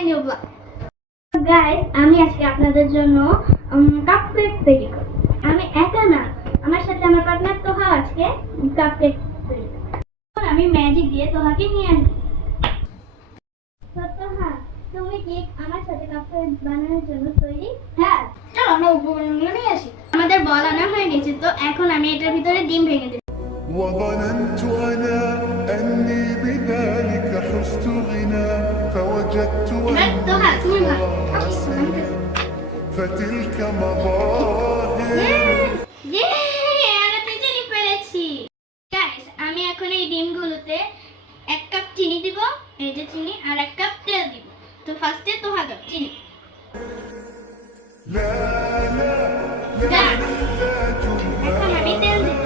New blog guys আমি আজকে আপনাদের জন্য কাপ কেক তৈরি করব আমি একা না আমার সাথে আমার পার্টনার তোহা আজকে কাপ কেক তৈরি করবে। এখন আমি ম্যাজিক দিয়ে তোহাকে নিয়ে আসি তো তোহা তুমি কি আমার সাথে কাপ কেক বানানোর জন্য তৈরি হ্যাঁ চলো আমরা উপকরণগুলো নিয়ে আসি আমাদের বল আনা হয়ে গেছে তো এখন আমি এটার ভিতরে ডিম ভেঙে দেব وظننت أنا أني بذلك حزت غنى فوجدت এবার তোহা তুমি أني ভাগ خاسر فتلك مظاهر আমরা তিনজনই পেরেছি গাইস আমি এখন এই ডিমগুলোতে এক কাপ চিনি দিব এই যে চিনি আর এক কাপ তেল দিব তো ফার্স্টে তোহা দাও চিনি لا لا দাও। نحتاج এখন আমি তেল দিব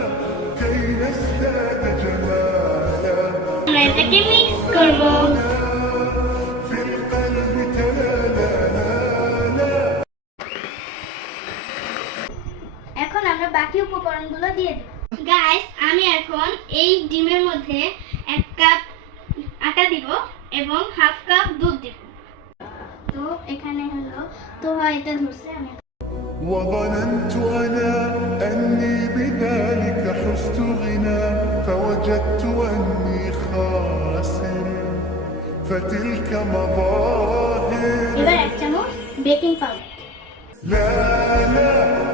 كي نزداد جمالا আমরা এটাকে মিক্স করব আমরা বাকি উপকরণগুলো দিয়ে দেব গাইস আমি এখন এই ডিমের মধ্যে এক কাপ আটা দিব এবং হাফ কাপ দুধ দিব তো এখানে হলো তো এটা ধরছে আমি وظننت أنا أني بذلك حزت غنى فوجدت أني خاسر فتلك مظاهر এবার এক চামচ baking powder لا لا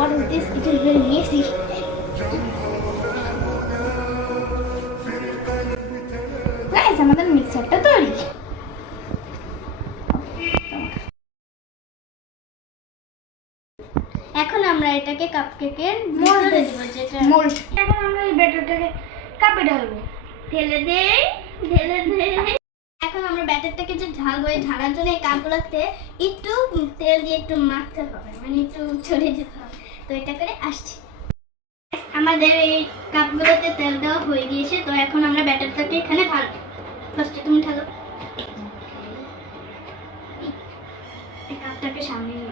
What is this? It is very messy. Guys, আমাদের মিক্সারটা তৈরি এখন আমরা এটাকে কাপকেকের মোল্ডে দেব যেটা মোল্ড এখন আমরা এই ব্যাটারটাকে কাপে ঢালবো। ঢেলে দেই ঢেলে দেই। এখন আমরা ব্যাটারটাকে যে ঢালবো এই ঢালার জন্য এই কাপগুলোতে একটু তেল দিয়ে একটু মাখতে হবে মানে একটু ছড়িয়ে দিতে হবে। তো এটা করে আসছি। আমাদের এই কাপগুলোতে তেল দেওয়া হয়ে গিয়েছে, তো এখন আমরা ব্যাটারটাকে এখানে ঢালবো ফার্স্টে তুমি ঢালো কাপটাকে সামনে নিয়ে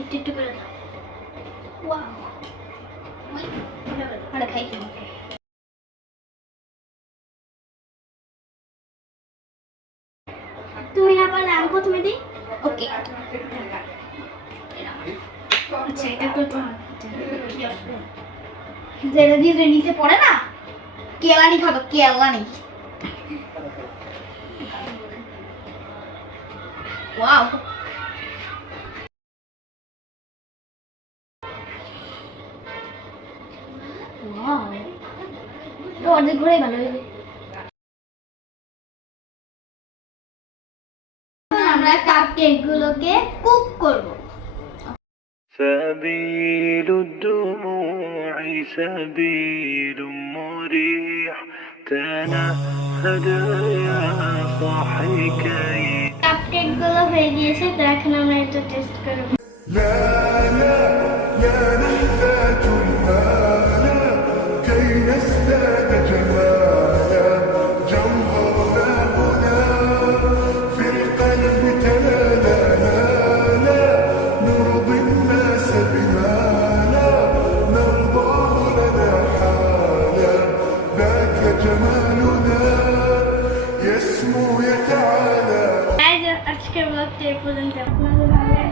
একটু একটু করে তুমি না পারলে আমি প্রথমে দিই? ওকে আচ্ছা এটা তো যেটা দিয়ে যে নিচে পড়ে না, কেলানি খাব, কেলানি। ওয়াও। আমরা কাপ কেক গুলোকে কুক করব। سبيل الدموع سبيل مريح تنهد يا صاحي كي কাপ কেক গুলো হয়ে গিয়েছে তো এখন আমরা এটা টেস্ট করবো পর্যন্ত আপনাদের ভালো লাগলে